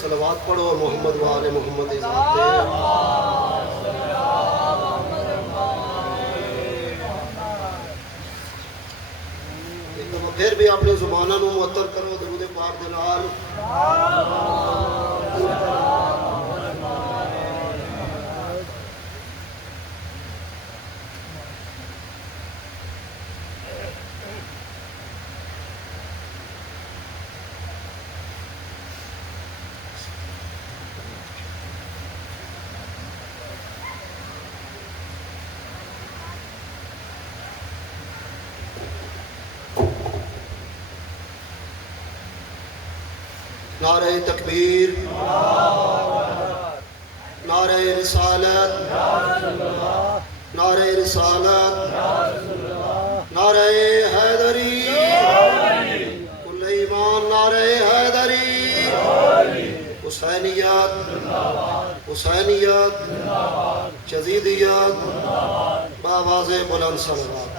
صلوات پڑھو اور محمد وآل محمد ذات دے۔ ایک دفعہ پھر بھی اپنے زبانہ نو معطر کرو درود پاک دے نال۔ نعرہ تکبیر، نعرہ رسالت، نعرہ رسالت، نعرہ حیدری، کل ایمان نعرہ حیدری، حسینیت، حسینیت، جزیدیت، بآواز بلند صلوات۔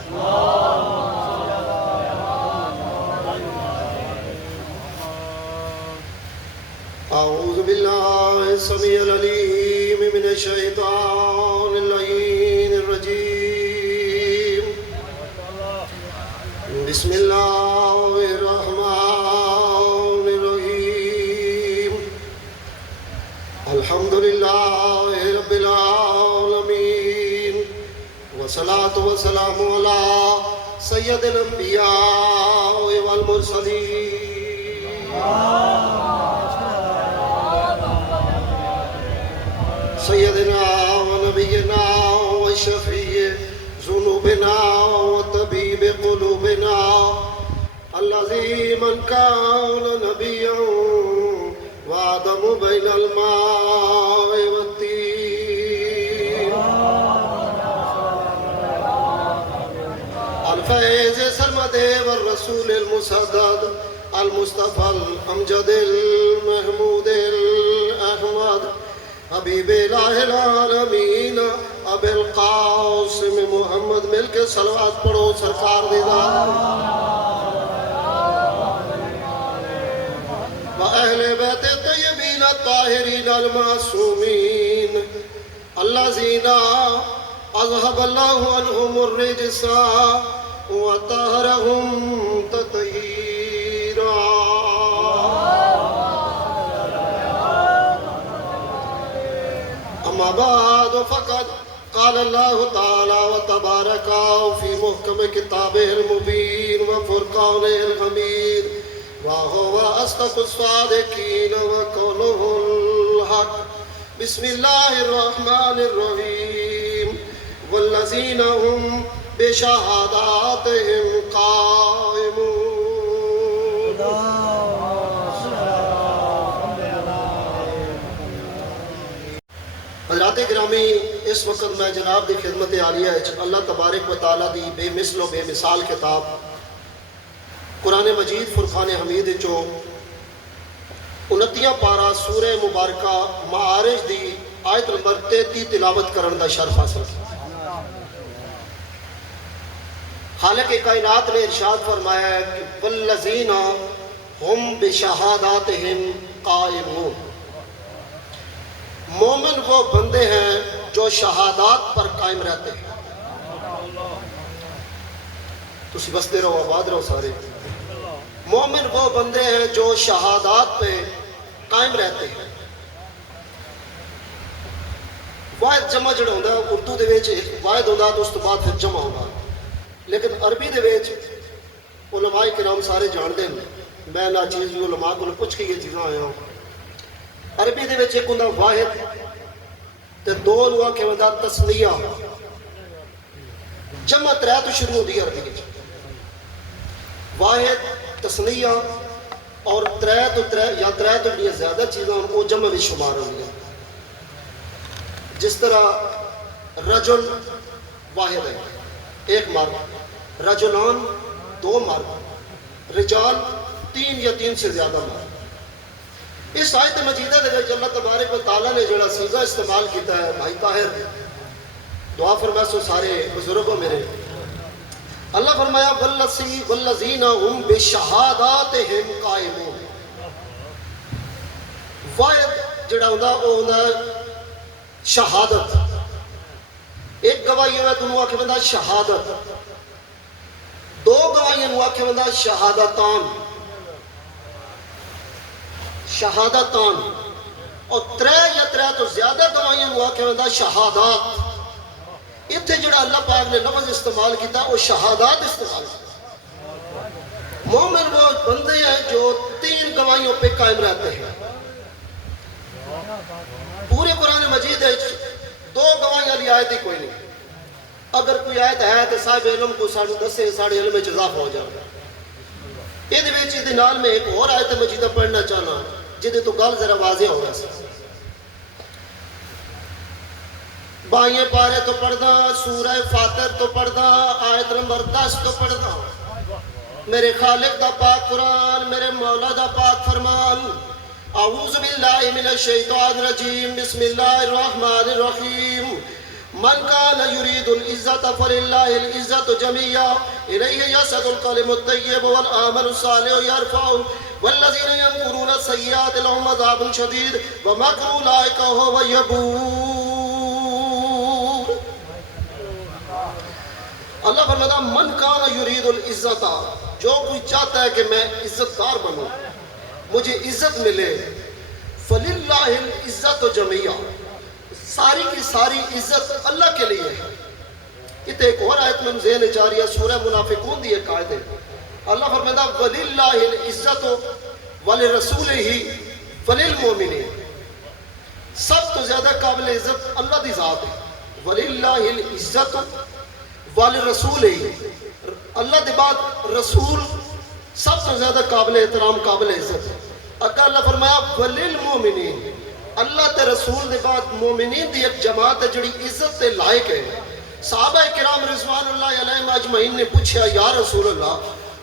اعوذ باللہ السمیع العلیم من الشیطان اللعین الرجیم، بسم اللہ الرحمن الرحیم، الحمدللہ رب العالمین، والصلاة والسلام علی سید الانبیاء والمرسلین، سیدنا و نبینا و شفیع ذنوبنا و طبیب قلوبنا الذی من کان نبیا و آدم بین الماء والطین، الفیض سرمد والرسول المسدد المصطفى الامجد المحمود الاحمد حبیب الہ العالمین ابی القاسم محمد، مل کے صلوات پڑھو سرکار دیدار و اہل بیت طیبین الطاہرین المعصومین الذین اذهب اللہ عنہم الرجس وطہرہم تطہیرا۔ اما بعد فقد قال اللہ تعالی وتبارک فی محکم کتابہ المبین وفرقانہ الحمید وهو اصدق الصادقین وقولہ الحق۔ بسم اللہ الرحمن الرحیم، والذین هم بشہاداتہم قائمون۔ حضرات گرامی، اس وقت میں جناب دی خدمت عالیہ اللہ تبارک و تعالیٰ دی بے مثل و بے مثال کتاب قرآن مجید فرقان حمید چو 29 پارہ سورہ مبارکہ معارج دی آیت نمبر 33 تلاوت کرن دا شرف حاصل کیا۔ خالق کائنات نے ارشاد فرمایا ہے کہ والذین ہم بشہاداتہم قائمون، مومن وہ بندے ہیں جو شہادات پر قائم رہتے ہیں۔ تسی بستے رہو، آباد رہو سارے۔ مومن وہ بندے ہیں جو شہادات پہ قائم رہتے ہیں۔ واحد جمع جڑا ہوندہ ہے اردو دے ویچ واحد ہوندہ تو اس تو بعد پھر جمع ہوندہ، لیکن عربی دے ویچ علماء کرام سارے جان دیں۔ میں نہ چیز علماء کو پوچھ کے یہ چیزاں آیا ہوں۔ عربی دے وچ ایک ہوندا واحد تے دو نو کہ ہوندا تسنیہ، جمع ترے تو شروع ہوندی عربی وچ، واحد تسنیہ اور ترے تو جڑیاں زیادہ چیزاں وہ جمع وچ شمار ہوندیاں۔ جس طرح رجل واحد ہے، ایک مرد، رجلان دو مرد، رجال 3 یا 3 سے زیادہ مرد۔ اس آیت مجیدہ دے وچ اللہ تبارک و تعالیٰ نے جڑا صیغہ استعمال کیتا ہے، بھائی طاہر دعا فرمائے سو سارے بزرگوں میرے، اللہ فرمایا والذین هم بشہاداتہم قائمون. واحد جڑا ہوندا او ہوندا شہادت. ایک گواہی ہوئے تو آکھے بندہ شہادت. دو گواہیاں نو آکھے بندہ شہادتان. شہادتان. اور ترے یا ترے تو زیادہ گواہیاں نو آکھے بندہ شہادات. اتھے جڑا اللہ پاک نے لفظ استعمال کیتا وہ شہادات استعمال کیتا. مومن وہ بندے ہیں جو 3 گواہیوں پہ قائم رہتے ہیں. پورے قرآن مجید ہے 2 گواہیاں لی آیت ہی کوئی نہیں. اگر کوئی آیت ہے تو صاحب علم کو ساڑھو دسے ساڑھے علم میں اضافہ ہو جائے. یہ دیویچ دنال میں ایک اور آیت مجیدہ پڑھنا چاہنا جدے تو گال ذرا واضح ہو رہا ہے. بائیں پارے تو پڑھنا سورہ فاتر تو پڑھنا آیت نمبر 10 تو پڑھنا. میرے خالق دا پاک قرآن میرے مولا دا پاک فرمان. اعوذ باللہ من الشیطان الرجیم بسم اللہ الرحمن الرحیم. من کان یرید العزت فللہ العزت جمیعا الیہ یسعد الکلم الطیب والعمل الصالح یرفع والذین یمکرون السیئات لهم عذاب شدید ومکر اولئک هو یبور. اللہ فرماتا من کان یرید العزت، جو کوئی چاہتا ہے کہ میں عزت دار بنوں مجھے عزت ملے، فللہ العزت جمیعا، ساری کی ساری عزت اللہ کے لیے ہے. اتنے ایک اور آیت میں ذہن جاریہ سورہ منافقون دی ایک آیت ہے. اللہ فرماتا وللہ العزت ولرسولہ وللمؤمنین. سب تو زیادہ قابل عزت اللہ دی ذات ہے. وللہ العزت ولرسولہ، اللہ دے بعد رسول سب سے زیادہ قابل احترام قابل عزت ہے. اگر اللہ فرمایا وللمؤمنین، اللہ تے رسول دے بعد مومنین دی ایک جماعت ہے جڑی عزت تے لائق ہے. صحابہ کرام رضوان اللہ علیہم اجمعین نے پوچھا یا رسول اللہ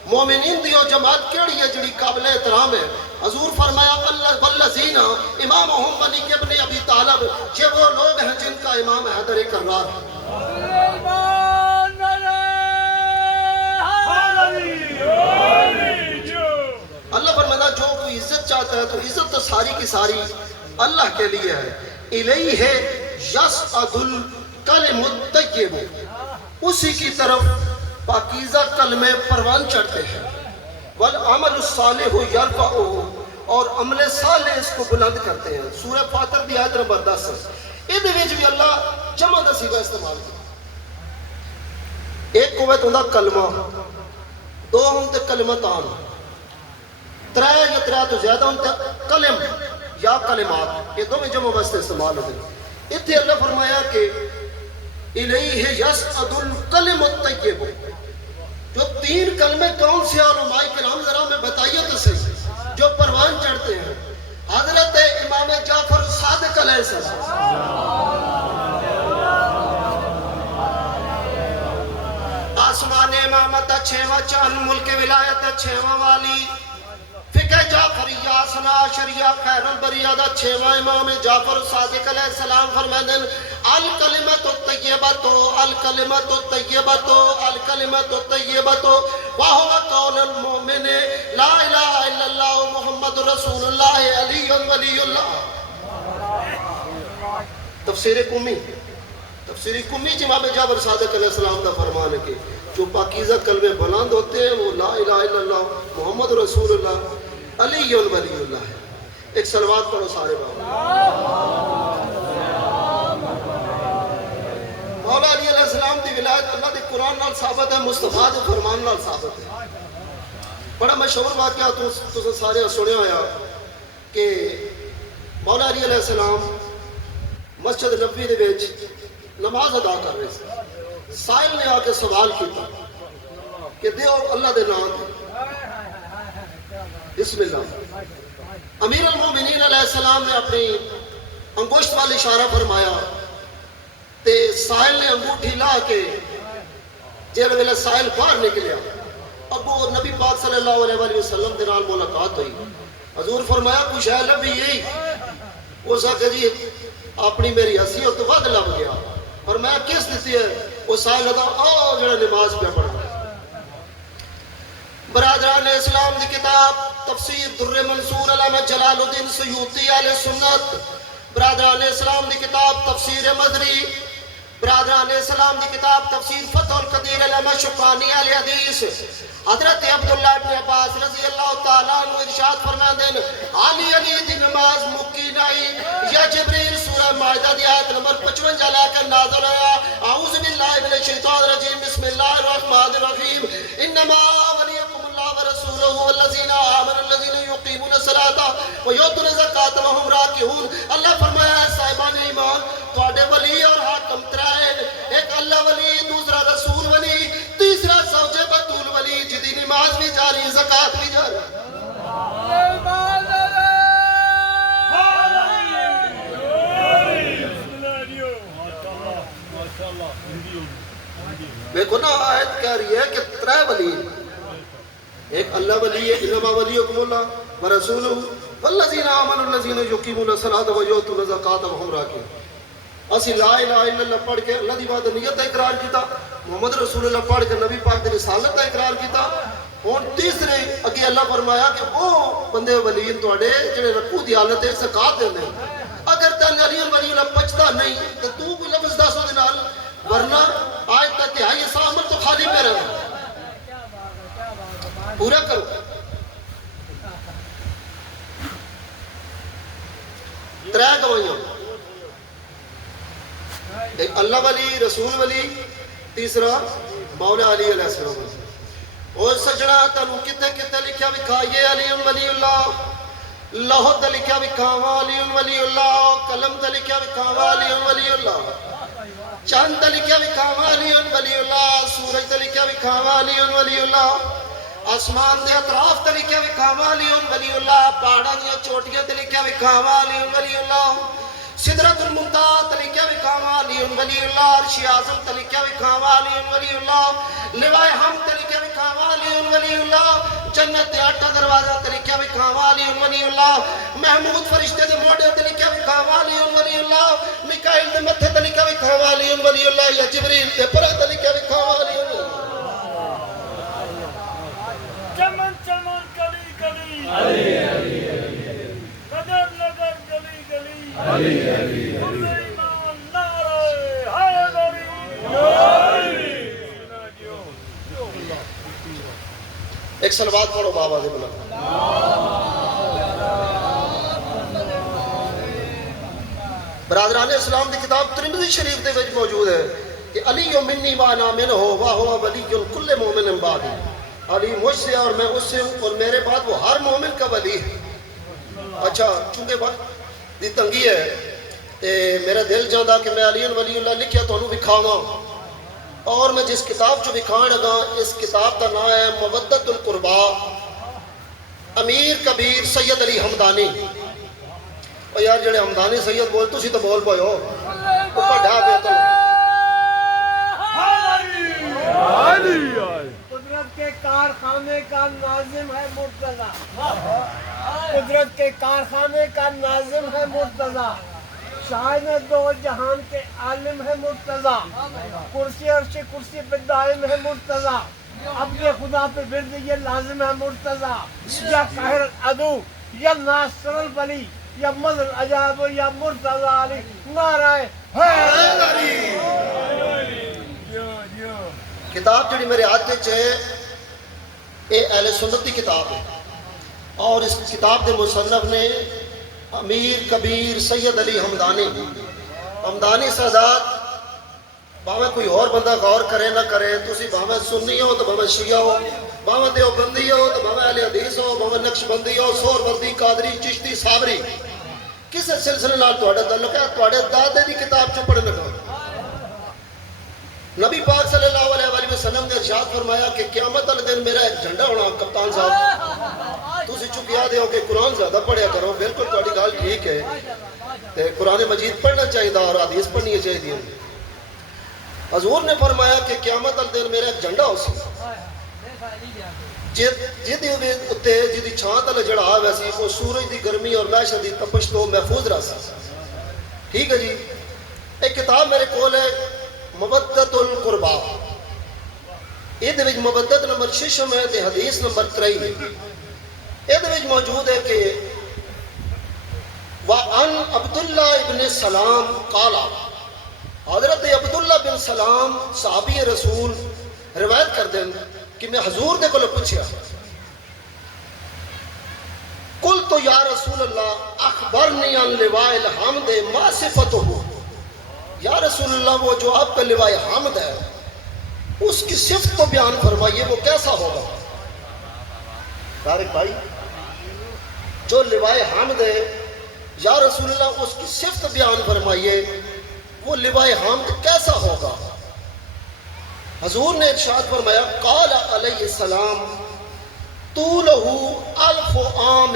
مومنین دی وہ جماعت کیڑی ہے جڑی قابل احترام ہے؟ حضور فرمایا اللہ والذین امامہم علی ابن ابی طالب، یہ وہ لوگ ہیں جن کا امام حیدر کرار ہے. اللہ فرماتا جو کوئی عزت چاہتا ہے تو عزت تو ساری کی ساری اللہ کے لیے ہے. الیہ یصعد الکلم الطیب، اسی کی طرف پاکیزہ کلمے پروان چڑھتے ہیں. والعمل الصالح یرفعہ، اور عمل صالح اس کو بلند کرتے ہیں. سورہ فاتر دی آیت نمبر 10. یہ وچ بھی اللہ جمع دا صیغہ استعمال کیا. ایک کو ہوندا کلمہ، دو ہونتے کلمتان، ترے یا ترے تو زیادہ ہونتے کلم یا کلمات. یہ دو میں جمع واسطے استعمال ہوتے ہیں. اتنے اللہ فرمایا کہ الیہ یصعد الکلم الطیب. جو 3 کلمے کون سے علماء کرام ذرا میں بتائیے تو صحیح جو پروان چڑھتے ہیں؟ حضرت امام جعفر صادق علیہ السلام، آسمان امامت 6واں چاند، ملک ولایت 6واں والی، فقہ جعفریہ سنا شریعہ خیر البریہ دا 6واں امام جعفر صادق علیہ السلام فرمائیں الکلمۃ الطیبۃ الکلمۃ الطیبۃ الکلمۃ الطیبۃ وہو قول المؤمن لا الہ الا اللہ محمد رسول اللہ علی ولی اللہ. تفسیر قمی امام جعفر صادق علیہ السلام دا فرمان ہے کہ جو پاکیزہ کلمے بلند ہوتے ہیں وہ لا الہ الا اللہ محمد رسول اللہ علی ولی اللہ ہے. ایک صلوات پڑھو سارے بابا. مولا علی علیہ السلام دی ولایت اللہ دی قرآن نال ثابت ہے، مصطفیٰ دے فرمان نال ثابت ہے. بڑا مشہور واقعہ تو سارے سنیا ہویا کہ مولا علی علیہ السلام مسجد نبوی دے وچ نماز ادا کر رہے تھے. سائل نے آ کے سوال کیتا کہ دیو اللہ دے نام بسم اللہ. امیر المومنین علیہ السلام نے اپنی انگشت والی اشارہ فرمایا تے سائل نے انگوٹھی لا کے جیل ویلے سائل باہر نکلیا. اب وہ نبی پاک صلی اللہ علیہ وسلم دے نال ملاقات ہوئی. حضور فرمایا کچھ ہے لبھی یہی؟ وہ سکے جی اپنی میری حیثیت تو ود لب گیا. اور میں کس دیتی ہے؟ وہ سائل لگا جڑا نماز پہ پڑھ رہا ہے. برادران اسلام دی کتاب تفسیر در منصور علامہ جلال الدین سیوطی اہل سنت، برادران اسلام دی کتاب تفسیر مدری، برادران اسلام دی کتاب تفسیر فتح القدیر علامہ شوکانی اہل حدیث، حضرت عبداللہ ابن عباس رضی اللہ تعالیٰ عنہ ارشاد فرماندے ہیں علی دی نماز مکی نہیں یا جبریل سورہ مائدہ دی آیت نمبر 55 لے کر نازل آیا اعوذ باللہ من الشیطان الرجیم بسم اللہ الرحمن الرحیم انما ولیکم اللہ ورسولہ والذین آمنوا الذین یقیمون الصلاۃ ویؤتون الزکاۃ وهم راکعون۔ اللہ فرمایا ہے صاحبان ایمان تواڈے ولی اور حاکم ترائے، ایک اللہ ولی، دوسرا رسول ولی، تیسرا زوج بطول ولی جدی نماز بھی جاری زکاة بھی جاری۔ دیکھو نا آیت کہہ رہی ہے کہ ترائے ولی، ایک اللہ ولی ہے انما ولیکم اللہ ورسولہ والذین آمنوا الذین یقیمون الصلاۃ ویؤتون الزکاۃ وهم راکعون۔ اسی لا الہ الا اللہ پڑھ کے اللہ دی وحدانیت کا اقرار کیتا، محمد رسول اللہ پڑھ کے نبی پاک دی رسالت کا اقرار کیتا، اور تیسرے اگے اللہ فرمایا کہ وہ بندے ولی تواڈے جڑے رکوع دی حالت وچ زکات دیندے اگر تے علی ولی اللہ پچدا نہیں تے تو کوئی لفظ دس اودے نال، ورنہ آج تک تہائی سا عمل تو خالی پہ رہنا پورا کرو۔ ترے گوائیاں، ایک اللہ ولی، رسول ولی، تیسرا مولا علی علیہ السلام۔ اور سجڑا تنو کتے کتے لکھیا بکھا یہ علی ولی اللہ، لوح تے لکھیا بکھاوا علی ولی اللہ، قلم تے لکھیا بکھاوا علی ولی اللہ، چاند تے لکھیا بکھاوا علی ولی اللہ، سورج تے لکھیا بکھاوا علی ولی اللہ، آسمان دے اطراف تے لکھیا بکھاوا علی ولی اللہ، پہاڑاں دیاں چوٹیاں تے لکھیا بکھاوا علی ولی اللہ، سدرۃ المنتہا تے لکھیا بکھاوا علی ولی اللہ، عرش اعظم تے لکھیا بکھاوا علی ولی اللہ، لواء حمد تے لکھیا بکھاوا علی ولی اللہ، جنت دے 8 دروازہ تے لکھیا بکھاوا علی ولی اللہ، محمود فرشتے دے موڑے تے لکھیا بکھاوا علی ولی اللہ، میکائیل دے متھے تے لکھیا بکھاوا علی ولی اللہ، یا جبریل دے پرے تے لکھیا بکھاوا علی ولی اللہ۔ چمن چمن گلی گلی علی علی نگر نگر گلی گلی علی علی کل ایمان نعرہ حیدری۔ ایک صلوات پڑھو بابا دے بلا۔ برادران اسلام دی کتاب ترمذی شریف دے وچ موجود ہے کہ علی منی وانا منہ وہو ولی کل مومن بعد، علی مجھ سے اور میں اس سے ہوں اور میرے بعد وہ ہر مومن کا ولی ہے۔ اچھا چونکہ وقت دی تنگی ہے تے میرا دل جاندا کہ میں علی ولی اللہ لکھیا تانوں وکھاواں، اور میں جس کتاب جو وکھان لگا اس کتاب کا نام ہے مودت القربا، امیر کبیر سید علی حمدانی۔ اور یار جڑے حمدانی سید بول تسی تو بول پاؤ اوپر ڈھا پہ تو قدرت کے کارخانے کا ناظم ہے مرتضی، قدرت کے کارخانے کا ناظم ہے مرتضی، شاہد دو جہان کے عالم ہے مرتضی، کرسی عرش کرسی پہ دائم ہے مرتضی، اپنے خدا پہ ورد یہ لازم ہے مرتضی، یا قاہر العدو یا ناصر الولی یا مظہر عجاب یا مرتضی علی نعرہ حیدری۔ کتاب جڑی میرے ہاتھ وچ ہے یہ اہل سنت کی کتاب ہے، اور اس کتاب کے مصنف نے امیر کبیر سید علی حمدانی۔ حمدانی سادات باویں کوئی اور بندہ غور کرے نہ کرے، تسی باویں سنی ہو تو باویں شیعہ ہو، باویں دیوبندی ہو تو باویں اہل حدیث ہو، باویں نقشبندی ہو، سہروردی، قادری، چشتی، صابری، کس سلسلے نال تہاڈا تعلق ہے؟ تہاڈے دادے دی کتاب چ پڑھن لگا۔ نبی پاک صلی اللہ علیہ وسلم نے ارشاد فرمایا کہ قیامت والے دن میرا ایک جھنڈا ہونا۔ کپتان صاحب تسی چکیا دے ہو کہ قرآن زیادہ پڑھیا کرو، بالکل تہاڈی گل ٹھیک ہے، تے قرآن مجید پڑھنا چاہیے اور حدیث پڑھنی چاہیے۔ حضور نے فرمایا کہ قیامت والے دن میرا ایک جھنڈا ہو سی جی چھان تلے جڑا آ سی وہ سورج دی گرمی اور محشر دی تپش تو محفوظ رہ سی۔ ٹھیک ہے جی، ایک کتاب میرے کول ہے مودت القربا، ਇਹਦੇ ਵਿੱਚ ਮੁਬੱਦਤ ਨੰਬਰ 6 ਹੈ ਤੇ ਹਦੀਸ ਨੰਬਰ 23 ਇਹਦੇ ਵਿੱਚ ਮੌਜੂਦ ਹੈ ਕਿ وعن عبداللہ ابن سلام قال حضرت عبداللہ بن سلام صحابی رسول روایت کر دیں کہ میں حضور دے کو پوچھیا قلت یا رسول اللہ اخبرنی عن لواء الحمد ما صفتہ یا رسول اللہ وہ جو آپ کا لواء حمد ہے اس کی صفت کو بیان فرمائیے وہ کیسا ہوگا؟ طارق بھائی جو لواء حمد ہے یا رسول اللہ اس کی صفت بیان فرمائیے وہ لواء حمد کیسا ہوگا؟ حضور نے ارشاد فرمایا قال علیہ السلام طولہ 1000 عام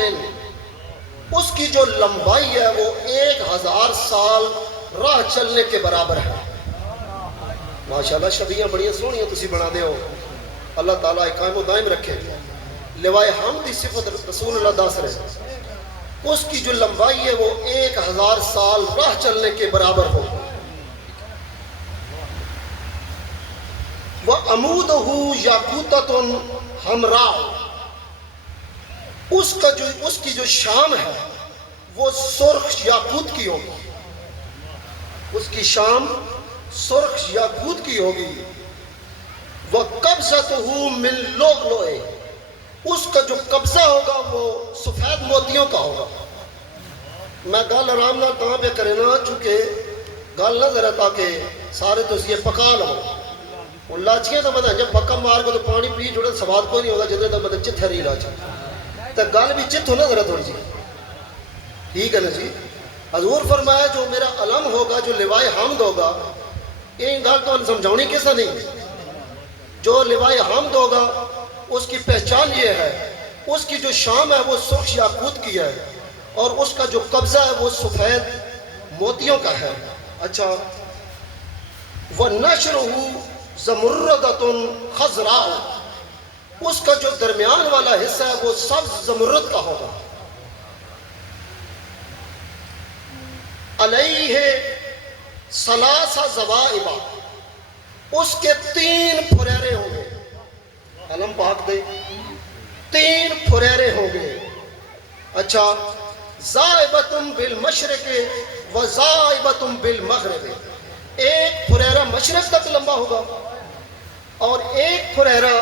اس کی جو لمبائی ہے وہ 1000 سال راہ چلنے کے برابر ہے۔ ماشاءاللہ شبیہ بڑی سونیاں تسی بنا دے ہو، اللہ تعالیٰ قائم و دائم رکھے۔ لواء حمد کی صفت رسول اللہ دس رہے اس کی جو لمبائی ہے وہ 1000 سال راہ چلنے کے برابر ہو۔ وَعَمُودُهُ يَاقُوتَةٌ حَمْرَاءٌ اس کی جو شام ہے وہ سرخ یاقوت کی ہوگی، اس کی شام سرخ یاقوت کی ہوگی۔ وَقَبْضَتُهُ مِنْ لُؤْلُؤٍ اس کا جو قبضہ ہوگا وہ سفید موتیوں کا ہوگا۔ میں گل آرام نال تاں پہ کرے نا چونکہ گل نہ ذرا تاکہ سارے تو یہ پکا لو اور لاچیاں تو بندہ جب پکا مار کو تو پانی پی جڑے سواد کوئی نہیں ہوگا جتنے تو بندہ چت ہری لاچی تو گل بھی چت ہونا ذرا تھوڑی جی ٹھیک ہے نا جی۔ حضور فرمایا جو میرا علم ہوگا جو لواء حمد ہوگا یہ گل تو سمجھاؤنی کیسا نہیں، جو لواء حمد ہوگا اس کی پہچان یہ ہے اس کی جو شام ہے وہ سرخ یاقوت کی ہے اور اس کا جو قبضہ ہے وہ سفید موتیوں کا ہے۔ اچھا وَنَشْرُهُ زَمُرَّدَةٌ خَضْرَاءُ اس کا جو درمیان والا حصہ ہے وہ سبز زمرد کا ہوگا۔ علیہ ثلاث زوائب اس کے 3 پھریرے ہوں گے، علم پاک دے 3 پھریرے ہوں گے۔ اچھا زائبۃ بالمشرق و زائبۃ بالمغرب ایک پھریرا مشرق تک لمبا ہوگا اور ایک پھریرا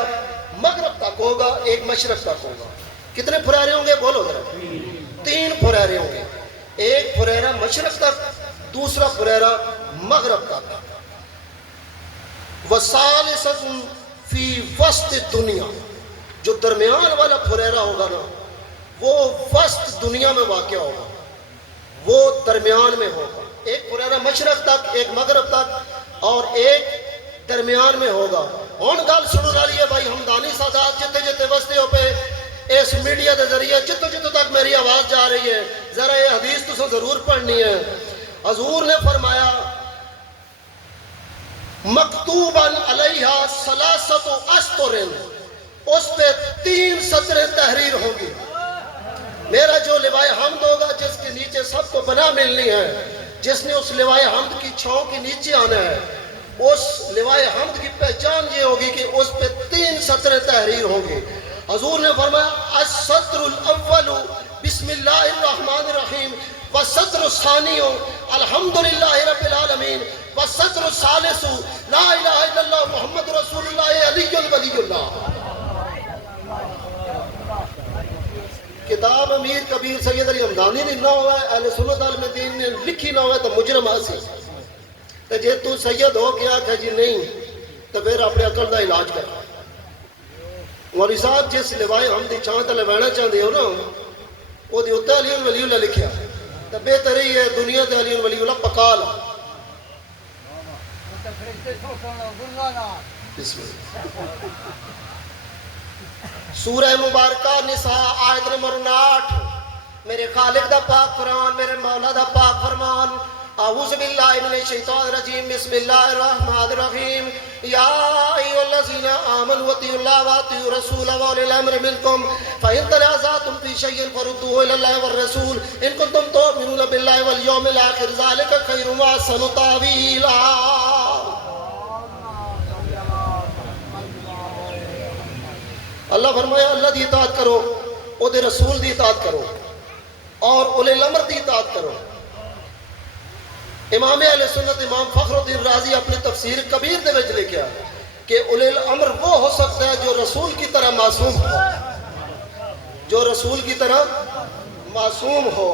مغرب تک ہوگا، ایک مشرق تک ہوگا۔ کتنے پھریرے ہوں گے بولو ذرا؟ 3 پھریرے ہوں گے، ایک پھریرا مشرق تک دوسرا پھریرا مغرب تک۔ وَثَالِثَةٌ فی وسط دنیا جو درمیان والا پھریرا ہوگا نا وہ وسط دنیا میں واقع ہوگا، وہ درمیان میں ہوگا، ایک پھریرا مشرق تک ایک مغرب تک اور ایک درمیان میں ہوگا۔ ہون گل سنو والی ہے بھائی ہمدانی سادات جتے جتے وستے ہو پہ اس میڈیا دے ذریعے جتوں جتوں تک میری آواز جا رہی ہے ذرا یہ حدیث تو ضرور پڑھنی ہے۔ حضور نے فرمایا مکتوباً علیہا ثلاثۃ اسطر اس پہ 3 سطریں تحریر ہوں گی۔ میرا جو لواء حمد ہوگا جس کے نیچے سب کو بنا ملنی ہے، جس نے اس لواء حمد کی چھاؤں کے نیچے آنا ہے، اس لواء حمد کی پہچان یہ ہوگی کہ اس پہ 3 سطریں تحریر ہوں گی۔ حضور نے فرمایا السطر الاول بسم اللہ الرحمن الرحیم والسطر الثانی الحمدللہ رب العالمین والسطر الثالث لا الہ الا اللہ محمد رسول اللہ علی ولی اللہ۔ کتاب امیر کبیر سید علی ہمدانی نے نہ ہوا ہے، اہل سنت عالم دین نے لکھی نہ ہوا ہے تو مجرم آسی تو جے تو سید ہو گیا کہ جی نہیں تو پھر اپنے عقل دا علاج کر۔ مولی صاحب جس لواء حمد دی چھاں تے لوانا چاہتے ہو نا وہ دی اتنے علی ولی اللہ لکھیا تو بہتر ہی ہے دنیا تے علی ولی اللہ پکا لا۔ بسم اللہ۔ سورہ مبارکہ نساء آیت نمبر 9 میرے خالق دا پاک قرآن میرے مولا دا پاک فرمان اعوذ باللہ من الشیطان الرجیم بسم اللہ الرحمن الرحیم یا ایھا الذین آمنوا اطیعوا اللہ واطیعوا الرسول واولی الامر منکم فإن تنازعتم فی شیء فردوہ الی اللہ والرسول ان کنتم تؤمنون باللہ والیوم الآخر ذلک خیر واحسن تأویلا۔ اللہ فرمایا اللہ دی اطاعت کرو، او دے رسول دی اطاعت کرو اور اولی الامر دی اطاعت کرو۔ امام اہل سنت امام فخر الدین رازی اپنی تفسیر کبیر دے وچ لکھیا کہ اولی الامر وہ ہو سکتا ہے جو رسول کی طرح معصوم ہو، جو رسول کی طرح معصوم ہو۔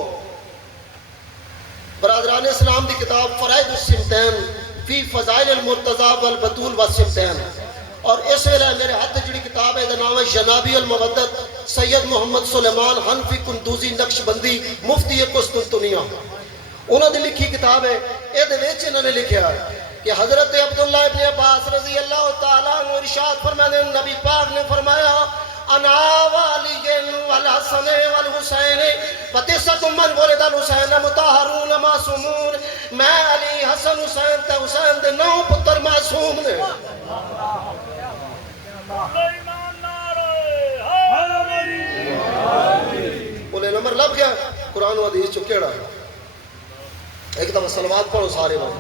برادران اسلام دی کتاب فرائض السمتین فی فضائل المرتضی والبطول والسمتین، اور اس ویلے میرے ہاتھ جڑی کتاب ہے نام ہے جنابی المودت سید محمد سلیمان حنفی قندوزی نقشبندی مفتی قسطنطنیہ، انہوں نے لکھی کتاب ہے۔ یہ وچ انہوں نے لکھا کہ حضرت عبداللہ ابن عباس رضی اللہ تعالیٰ عنہ ارشاد فرماتے ہیں نبی پاک نے فرمایا انا والی والحسن والحسین فتسۃ من ولد الحسین مطہرون معصومون، میں علی حسن حسین تے حسین دے 9 پتر معصوم نے۔ بولے نمبر لب گیا قرآن و حدیث چکیڑا ایک دفعہ صلوات پڑھو سارے بھائی۔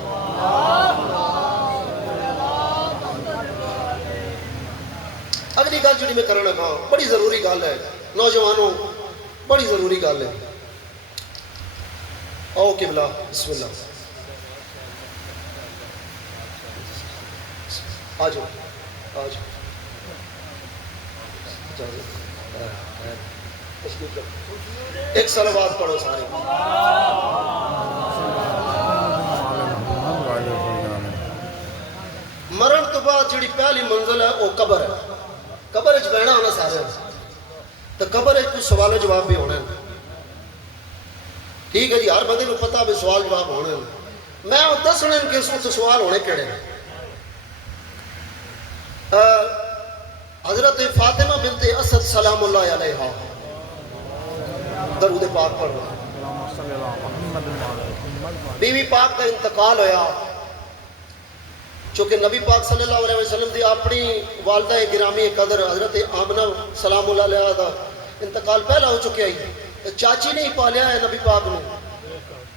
اگلی گل جڑی میں کرنا لگا بڑی ضروری گل ہے نوجوانوں، بڑی ضروری گل ہے۔ آؤ قبلہ بسم اللہ، آ جاؤ آ جاؤ، ایک صلوات پڑھو سارے۔ مرن تو بعد جڑی پہلی منزل ہے وہ قبر ہے، قبر اچ بہنا ہونا سارے تو قبر اچ کچھ سوال و جواب بھی ہونے، ٹھیک ہے جی، ہر بندے کو پتا بھی سوال جواب ہونے، میں دسنے کہ اس وقت سوال ہونے کیڑے ہیں۔ حضرت فاطمہ بنت اسد سلام اللہ علیہا درود پاک پڑھ بیوی پاک کا انتقال ہویا، چونکہ نبی پاک صلی اللہ علیہ وسلم دی اپنی والدہ گرامی قدر حضرت آمنہ سلام اللہ علیہ دا انتقال پہلا ہو چکے آئی، چاچی نے ہی پالیا ہے نبی پاک نے،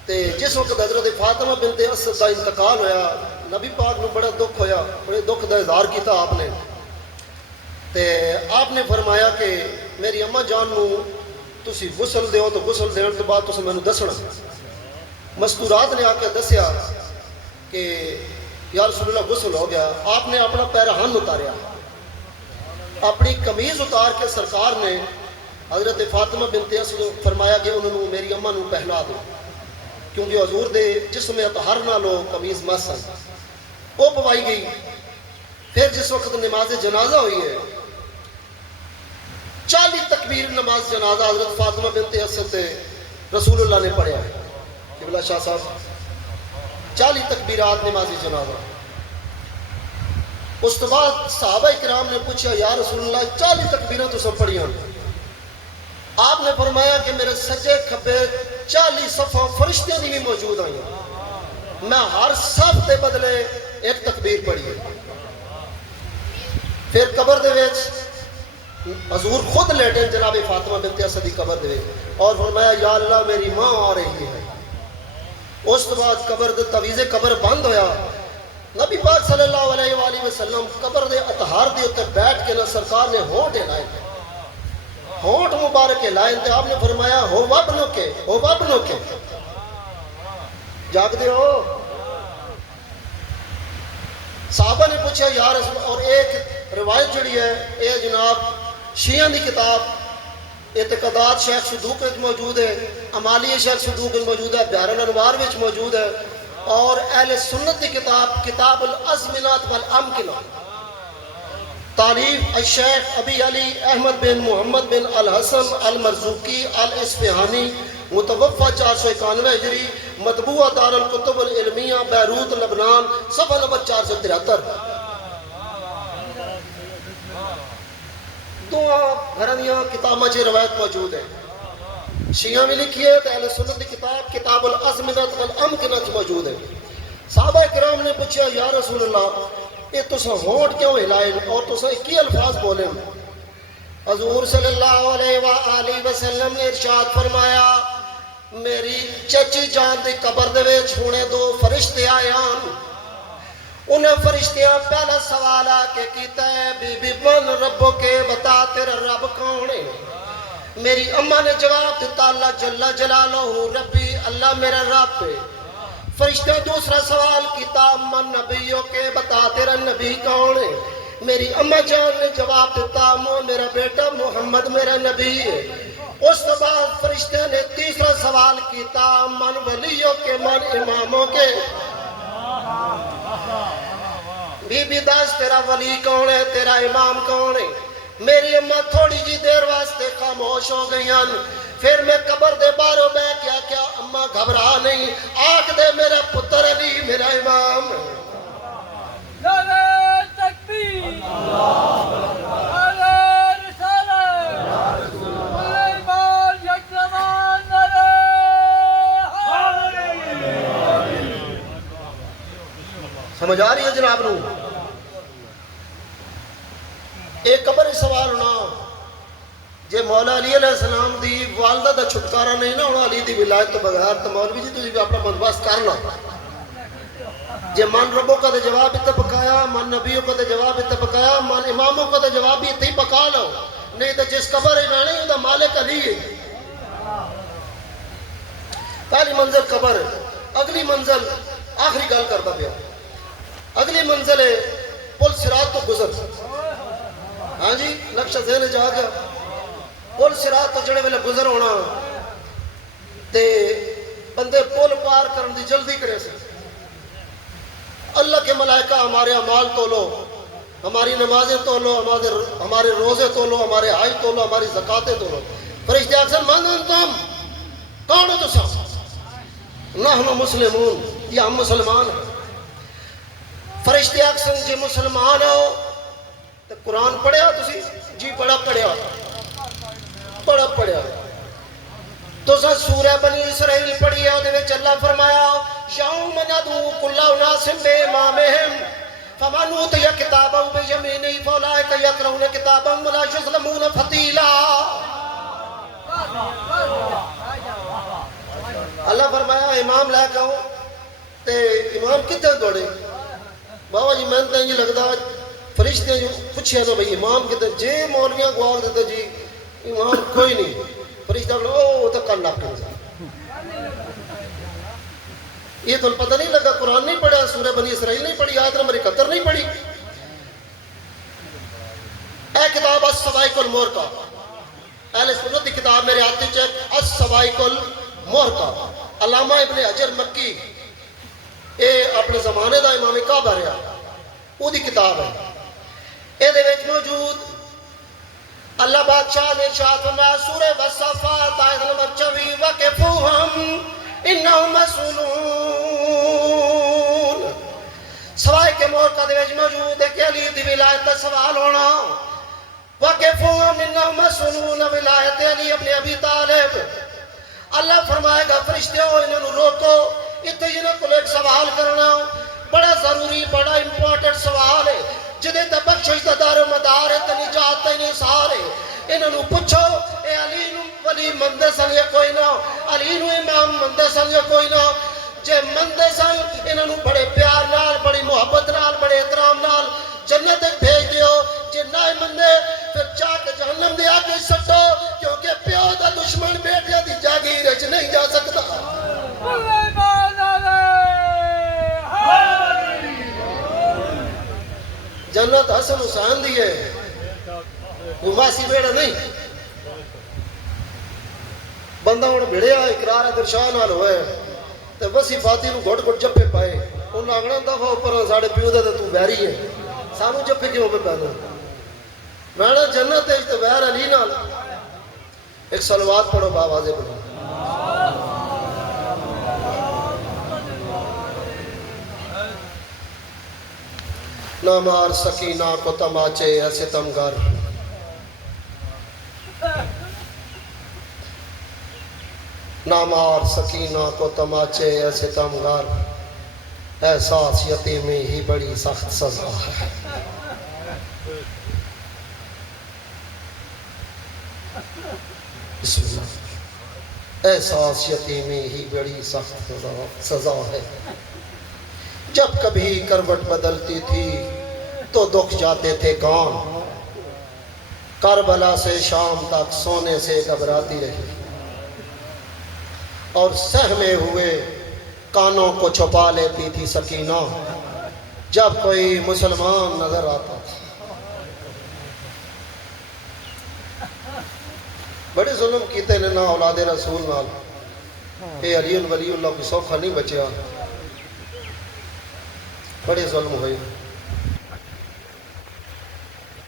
تے جس وقت حضرت فاطمہ بنت اسد دا انتقال ہویا نبی پاک نے بڑا دکھ ہویا، بڑے دکھ دا اظہار کیتا آپ نے، تے آپ نے فرمایا کہ میری اماں جان نو تسی غسل دیو تو غسل دین تو بعد تسی مینوں دسنا۔ مستورات نے آ کے دسیا کہ یا رسول اللہ غسل ہو گیا، آپ نے اپنا پیرہن اتاریا، اپنی قمیض اتار کے سرکار نے حضرت فاطمہ بنت اسد فرمایا کہ انہوں نے میری اماں نو پہلا دو، کیونکہ حضور دے جسم اطہر نہ لو قمیض مسن، وہ پوائی گئی۔ پھر جس وقت نماز جنازہ ہوئی ہے 40 تکبیر نماز جنازہ حضرت فاطمہ بنت اسد سے رسول اللہ نے پڑھا ہے، قبلہ شاہ صاحب 40 تکبیرات نماز جنازہ۔ اس کے بعد صحابہ کرام نے پوچھا یا رسول اللہ 40 تکبیریں تو سب پڑھیاں، آپ نے فرمایا کہ میرے سجے کھبے 40 صفوں فرشتے بھی موجود آئی ہیں، میں ہر صف دے بدلے ایک تکبیر پڑھی ہے۔ پھر قبر دے وچ حضور خود لیٹے جناب فاطمہ بنت اسد دی قبر دے وچ اور فرمایا یا اللہ میری ماں آ رہی ہے۔ اس کے بعد قبر دے تویز قبر بند ہویا، نبی پاک صلی اللہ علیہ وآلہ وسلم قبر دے اطہار دے اتنے بیٹھ کے نہ سرکار نے ہونٹ لائے، ہونٹ مبارک لائے تے آپ نے فرمایا ہو وابنو کے جاگ دے ہو۔ صحابہ نے پوچھا یا رسول، اور ایک روایت جڑی ہے اے جناب شیعہ دی کتاب اعتقادات شیخ صدوق وچ موجود ہے، امالی شیخ صدوق وچ موجود ہے، بیار الانوار وچ موجود ہے، اور اہل سنت کی کتاب کتاب الازمنات والامکنہ تعریف الشیخ ابی علی احمد بن محمد بن الحسن المرزوقی الاصفہانی متوفہ 491 ہجری، مطبوعہ دار الکتب العلمیہ بیروت لبنان، صفحہ نمبر 473۔ دعا گھرانیاں کتاباں چ روایت موجود ہے، شیعہ میں لکھی ہے، اہل سنت کی کتاب کتاب الازمنات والامکنہ موجود ہے۔ صحابہ کرام نے پوچھا یا رسول اللہ یہ تسا ہونٹ کیوں ہلائے اور تسا کی الفاظ بولے؟ حضور صلی اللہ علیہ وآلہ وسلم نے ارشاد فرمایا میری چچی جان دی قبر دے وچ ہونے دو فرشتے آئے ہیں، انہیں فرشتیاں پہلا سوال آ کے کیتا ہے بی بی من ربو کے بتا تیرا رب کون ہے؟ میری اماں نے جواب دیتا اللہ جل جلالہ ربی اللہ میرا رب ہے۔ فرشتے دوسرا سوال کیتا من نبیوں کے بتا تیرا نبی کون ہے؟ میری اماں جان نے جواب دیتا میرا بیٹا محمد میرا نبی ہے۔ اس کے بعد فرشتے نے تیسرا سوال کیتا من ولیوں کے من اماموں کے، بی بی داس تیرا ولی کون ہے تیرا امام کون ہے؟ میری اماں تھوڑی جی دیر واسطے خاموش ہو گئی ہیں، پھر میں قبر دے باروں میں کیا اماں گھبرا نہیں، آنکھ دے میرا پتر علی میرا امام ہے۔ نعرہ تکبیر، نعرہ رسالت، سلیمان یکزمان، نعرہ حیدری۔ سمجھ آ رہی ہے جناب نو؟ ایک قبر سوال ہونا جے مولا علی علیہ السلام دی والدہ دا چھٹکارا نہیں نہ ہونا علی دی ولایت تو بغیر تو مولوی جی تجھے بھی اپنا بندوبست کرنا جے من ربوں کا دے جواب اتنے پکایا من نبیوں کا دے جواب اتنے پکایا من اماموں کا دے جواب بھی اتنے ہی پکا لو، نہیں تو جس قبر ہے رہنے ہوں دا مالک علی ہے۔ پہلی منزل قبر ہے، اگلی منزل آخری گل کرتا پیا، اگلی منزل ہے پل صراط تو گزر۔ ہاں جی نقشہ ذہن جا گیا، پل صراط تو جڑے ویلے گزر ہونا تے بندے پل پار کرن دی جلدی کرے سے، اللہ کے ملائکہ ہمارے اعمال تولو، ہماری نمازیں تولو، ہمارے روزے تولو، ہمارے حج تولو، ہماری زکاتیں تولو۔ فرشتے اکثر من انتم کون ہو تسا؟ نحن مسلمون، یہ ہم مسلمان ہیں۔ فرشتے اکثر جی مسلمان ہو تو قرآن پڑھیا تسی؟ جی بڑا پڑھیا تو سا سورہ بنی اسرائیل پڑھی ہے، دے وچ اللہ فرمایا یوم ندعو کل اناس بامامہم فمن اوتی کتابہ بیمینہ فاولئک یقرؤون کتابہم ولا یظلمون فتیلا۔ اللہ فرمایا امام لے کے آؤ تے امام کتنے دوڑے؟ بابا جی میں تو یہ لگتا فرشتے جو پوچھے نا بھائی امام کتنے جے مولویاں گوار دیتے جی امام کوئی نہیں، فرشتہ او تو کل لاپ کے یہ تو پتہ نہیں لگا قرآن نہیں پڑھا، سورہ بنی اسرائیل نہیں پڑھی، آیت نمبر 71 نہیں پڑھی۔ اے کتاب السوائق المحرقہ، اہل سنت کی کتاب میرے ہاتھ چیک السوائق المحرقہ، علامہ ابن حجر مکی اے اپنے زمانے دا امام کعبہ رہا، وہ دی کتاب ہے۔ اے دے وچ موجود اللہ بادشاہ نے ارشاد فرمایا سورہ والصافات آیت نمبر 24 وقفوہم انہم مسئولون۔ سوائے کے محرقہ دے وچ موجود ہے کہ علی دی ولایت دا سوال ہونا، وقفوہم انہم مسئولون ولایت علی ابن ابی طالب۔ اللہ فرمائے گا فرشتوں انہوں روکو، اتنے جنہوں کو ایک سوال کرنا بڑا ضروری بڑا امپورٹنٹ سوال ہے جدے تے بخشش دا دار و مدار ہے تے نجات تے نثار ہے۔ انہوں پوچھو اے علی نو ولی مندے سن یا کوئی نہ، علی نو امام مندے سن یا کوئی نہ، جے مندے سن انہوں بڑے پیار نال بڑی محبت نال بڑے احترام نال جنت بھیج دیو، جے نہ مندے پھر چاہ کے جہنم دے آگے سٹو، کیونکہ پیو دا دشمن بیٹیا دی جاگیر اچ نہیں جا سکتا۔ جنت حسن حسین دی ہے، وہ ماسی بیڑا نہیں۔ بندہ ہوں بھیڑیا اقرار درشاہ نال ہوئے تے وسی فاتی نو گھٹ گھٹ جپے پائے، انہوں آگنا دفعہ اوپر ساڑھے پیو دے تو بیری ہے، سانو جپے کیوں پہ پیدا میں نے جنت اشتبیر علی نال ایک صلوات پڑھو باوازے پڑھو۔ نہ مار سکینہ کو تماچے اے ستمگر، نہ مار سکینہ کو تماچے اے ستمگر، احساس یتیمی ہی بڑی سخت سزا ہے۔ بسم اللہ۔ احساس یتیمی ہی بڑی سخت سزا ہے، جب کبھی کروٹ بدلتی تھی تو دکھ جاتے تھے کون، کربلا سے شام تک سونے سے گھبراتی رہی، اور سہمے ہوئے کانوں کو چھپا لیتی تھی سکینہ جب کوئی مسلمان نظر آتا تھا۔ بڑے ظلم کیتے نے نہ اولاد رسول نال، اے علی ولی اللہ کو سوکھا نہیں بچیا، بڑے ظلم ہوئے۔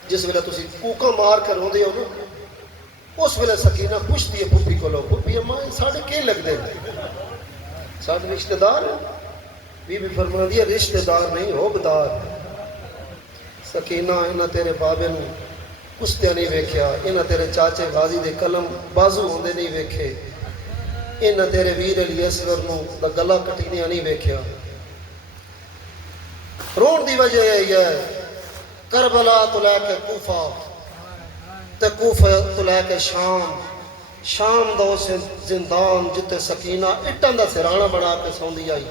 جس ویلے تسی کوکا مار کر روندے ہو نا، اس ویلے سکینہ پوچھتی ہے پھپھی کو، پھپھی اماں ساڈے کی لگدے ساڈے رشتہ دار بی بی فرماندی ہے رشتہ دار نہیں ہوبدار۔ سکینہ انہاں تیرے بابے نو کشتیاں نہیں ویکھیا، انہاں تیرے چاچے غازی دے قلم بازو ہوندے نہیں ویکھے، انہاں تیرے ویر علی اصغر نو دا گلا کٹیندیاں نہیں ویکھیا۔ رون دی وجہ یہ ہے کربلا تو لے کے کوفہ تے کوفہ تو لے کے شام دو سے زندان جتے سکینہ اٹھاں دا سرانہ بنا کے سوندی آئی،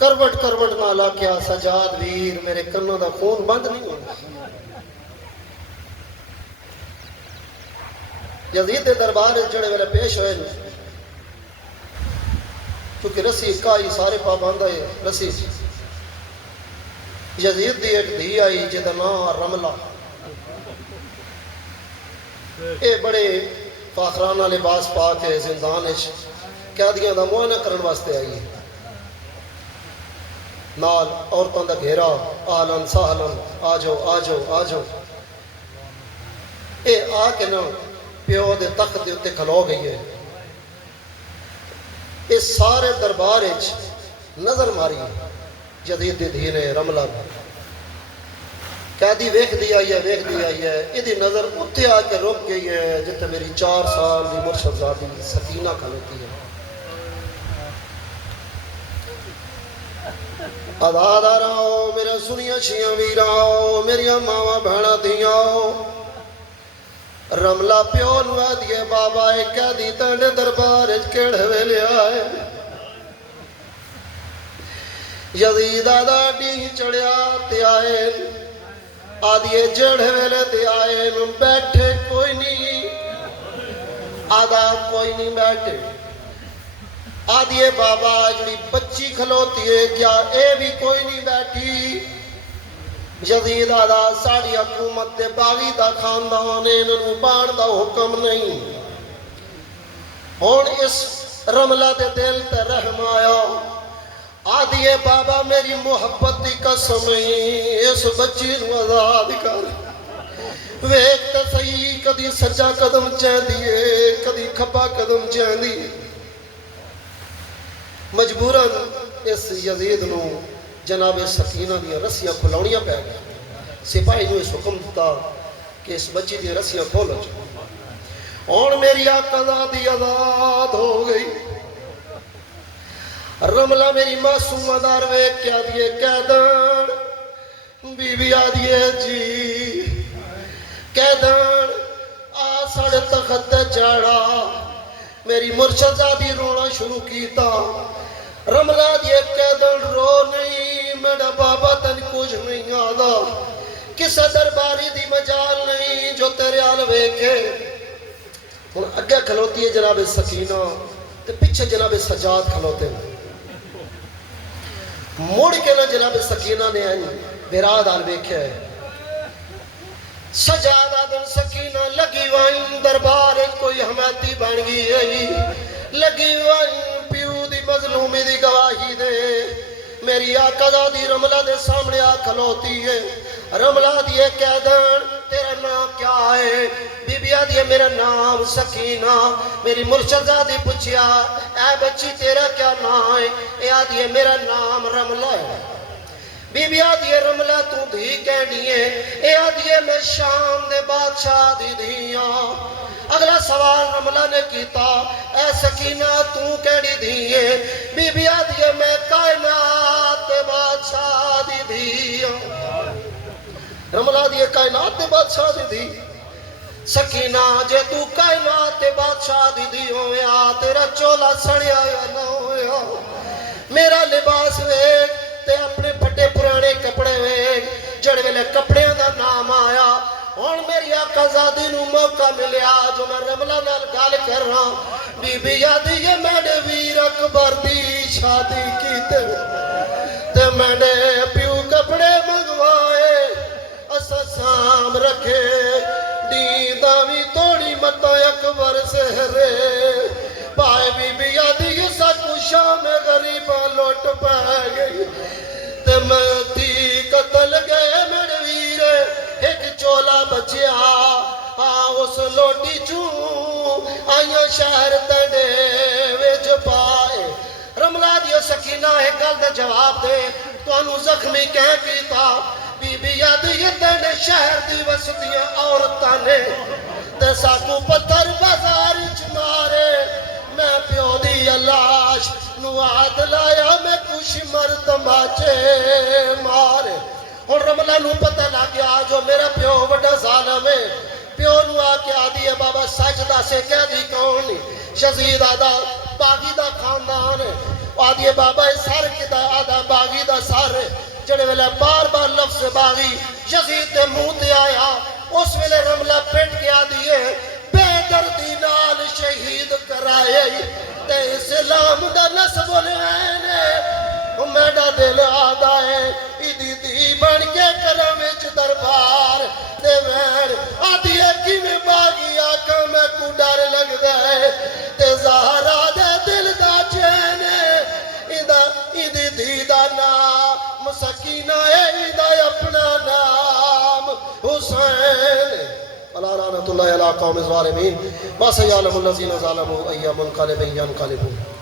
کروٹ نہ لاکیا سجاد ویر میرے کنوں دا خون بند نہیں ہوتا۔ یزید دے دربار جڑے ویلے پیش ہوئے کیونکہ رسی کائی سارے پابند آئے رسی، یزید دی ایک دھی آئی جدا نام رملہ، اے بڑے فاخرانہ لباس پا کے زندان قیدیاں دا معائنہ کرن واسطے آئی، نال عورتوں دا گھیرا آلن سہلن آجو اے آ کے نا پیو دے تخت دے اتے کھلو گئی ہے۔ اس سارے دربار نظر ماری جدید دی دھی نے رملہ قیدی ویکھ دی آئی ہے، ادھی نظر اتھے آ کے رک گئی ہے جتے میری 4 سال دی مرشد زادی سکینہ کھلوتی ہے۔ آدھا راؤ میرا سنیا چھیاں ویراؤ میری ماما بھیڑا دیاؤ، رملہ پیو نوا دیے بابا ایک قیدی تانڈے دربار کیڑے ویلے آئے، یزید آدھا ڈی چڑیا تے آئے، آدھیے جڑے ویلے تے آئے بیٹھے کوئی نہیں، آدھا کوئی نہیں بیٹھے، آدھیے بابا جڑی بچی کھلوتی ہے کیا اے بھی کوئی نہیں بیٹھی، یزید آدھا ساڑی حکومت دے باغی دا خاندان انہوں بان دا حکم نہیں، ہون اس رملہ دے دل تے رحم آیا، آدھیے بابا میری محبت دی قسم اس بچی نو آزاد کر، ویک تے صحیح کدی سجا قدم چین دیئے کدی کھپا قدم چین دیئے۔ مجبوراً اس یزید نو جناب سکینہ دیا رسیاں کھلاؤنیاں پہ گیا، سپاہی نو اس حکم دیتا کہ اس بچی دیا رسیاں کھولو جو، اور میری آقا زادی آزاد ہو گئی۔ رملہ میری معصومہ دار ویک کیا دیئے قیدان، بی بی آدھیے جی قیدان آ ساڑھے تخت چڑھا، میری مرشد زادی رونا شروع کیتا، رملہ دیئے قیدان رو نہیں میرا بابا تن کچھ نہیں آدھا، کسے درباری دی مجال نہیں جو تیرے آل ویکھے۔ اگے کھلوتی ہے جناب سکینہ تے پیچھے جناب سجاد کھلوتے ہیں، موڑ کے نہ جناب سکینہ نے بیراد آل ویکھے ہے، سجاد آدم سکینہ لگی وائن دربار کوئی حمیتی بن گئی ہے، لگی وائن پیو دی مظلومی دی گواہی دے، میری آقا زادی رملہ دے سامنے آ کھلوتی ہے، رملہ دیے قیدان تیرا نام کیا ہے؟ بی بی آدھی میرا نام سکینہ، میری مرشد زادی پوچھیا اے بچی تیرا کیا نام ہے؟ اے آدھی میرا نام رملہ ہے، بی بی آدھی رملہ تو دھی کہنی ہے، اے آدھی میں شام دے بادشاہ دی دھیاں، اگلا سوال رملہ نے کیتا اے سکینہ تو کہنی دھی ہے؟ بی بی آدھی میں کائنات دے بادشاہ دی دھیاں، رملہ دیئے کائنات دے بادشاہ دی دی، سکینہ جے تو کائنات دے بادشاہ دی دی ہویا تیرا چولا سڑیا یا نہ ہویا، میرا لباس ویک تے اپنے پھٹے پرانے کپڑے ویگ جڑ ویلے کپڑیاں دا نام آیا ہن میری آقا زادی نو موقع ملیا جو میں رملہ نال گل کر رہا بی بی یادی یہ میرے ویر اکبر دی شادی کیتے تے میں نے پیو کپڑے منگوائے اسا سام رکھے دیندہ بھی توڑی متا اکبر سہرے پائے بی بی یادی یہ سا کشاں میں غریباں لوٹ پہ گئی تے میں تی قتل گئے میرے ویرے ایک چولا بچیا اس لوٹی چوں آئیاں شہر تڑے ویج پائے رملہ دیو سکینہ ہے گل دے جواب دے تو انو زخمی کہہ کیتا بی بی یادی یہ تڑے شہر دی وسطیاں عورتاں نے تے ساکو پتھر بازار مارے میں پیو دی اللہ نواد لایا میں کچھ مرد ماچے مارے اور رملہ نو پتہ لگ گیا جو میرا پیو بڑا ظالم ہے پیو نو آکے آدھی ہے بابا سجدہ سے کہہ دی کون یزید آدھا باغی دا خاندان ہے آدھی ہے بابا سار کی دا آدھا باغی دا سار ہے جڑے ویلے بار بار لفظ باغی یزید دے منہ تے آیا اس ویلے رملہ پیٹ کے آدھی ہے بے دردی نال شہید کرائے تے اسلام دا نسب لینے میڈا دل آدھا ہے ایدی دی بن کے کرم اچ دربار تے وین آدھی ہے کی میں باغی آکا میں کو ڈر لگ گئے تے زہرا دے دل دا چینے ایدی دی دا نام سکینہ ہے ایدہ اپنا نام حسین اللہ رحمت اللہ علیہ قوم الظالمین ما سیعلم الذین ظالموا ایام منقلب ینقلبون